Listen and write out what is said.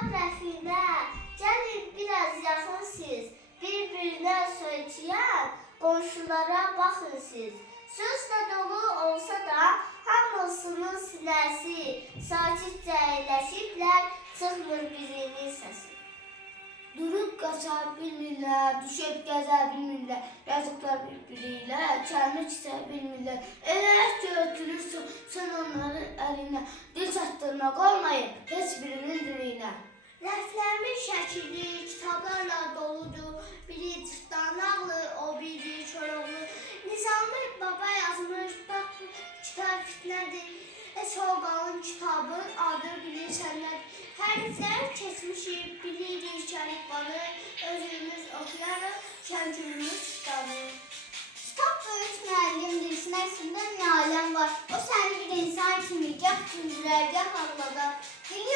kitab rəfinə, gəlin biraz yaxın siz. Bir-birinə söykəyən qonşulara baxın siz. Sözlə dolu olsa da hamısının sinəsi, sakitcə əyləşiblər, çıxmır birinin səsi. Durub qaça bilmirlər, düşüb gəzə bilmirlər, yazıqlar bir-biri ilə, kəlmə kisə bilmirlər. Elə götürürsən sən onların əlinə, dil çatdırmaq olmayıb heç birinin dilinə. Rəflərimin şəkili kitablarla doludur, biri cırtdan ağlı, o biri Koroğlu. Nizami baba yazmış, bax bu kitab fitnədir. Soğanın kitabın adı bilirsən nədir? Hərflər keçmişik, bilirik Şərifbanı, özümüz oxuyarıq, kəndimiz kitabı. Kitab böyük müəllimdir, sinəsində nə aləm var. O səni bir insan kimi gah güldürər, gah ağladar. Dili